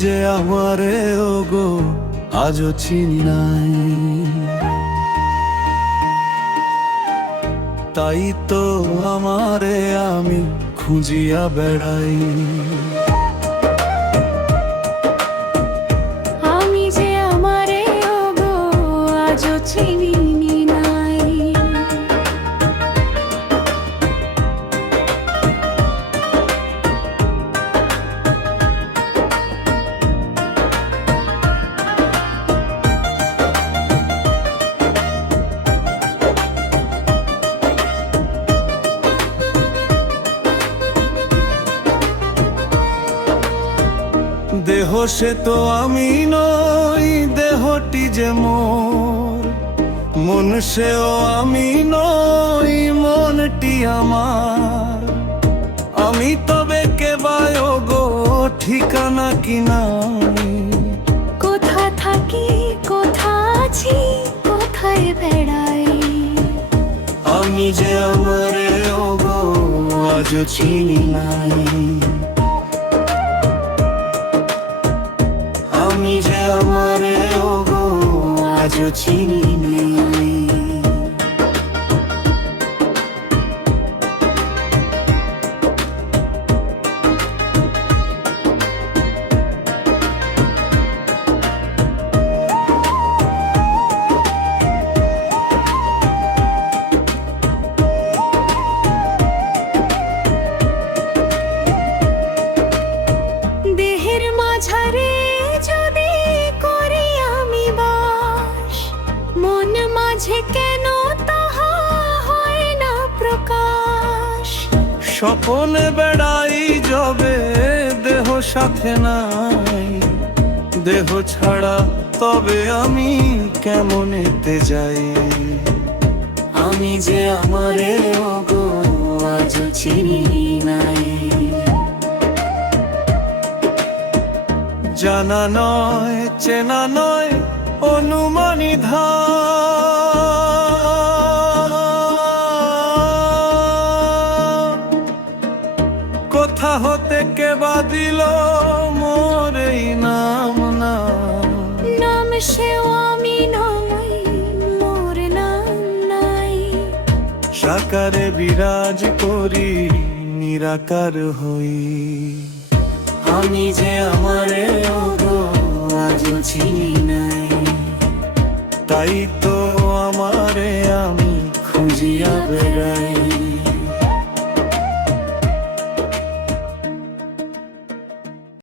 যে আমারে ওগো আজও চিনি নাই, তাই তো আমারে আমি খুঁজিয়া বেড়াই। আমি যে আমারে ওগো আজও চিনি নাই। দেহ সে তো আমি নই, দেহটি যে মোর, মন সেও আমি নই, মনটি আমার। আমি তবে কেবায় গো ঠিকানা কি নাই, কোথা থাকি কোথা আছি কোথায় বেড়াই। আমি যে আমারে ওগো আজও চিনি নাই, আমি যে আমারে ওগো আজও চিনি নাই। দেহের মাঝারে যদি করি আমি বাস, মন মাঝে কেন তাহা হয় না প্রকাশ। স্বপনে বেড়াই যবে দেহ সাথে নাই, দেহ ছাড়া তবে আমি কেমনেতে যাই। আমি যে আমারে ওগো আজও চিনি নাই, জানা নয় চেনা নয় অনুমানী কোথা হতে কেবা দিল মোর এই নাম না। নাম সেও আমি নই, মোর নাম নাই। সাকারে বিরাজ করি নিরাকার হই, আমি যে আমারে ওগো আজও চিনি নাই, তাই তো আমারে আমি খুঁজিয়া বেড়াই।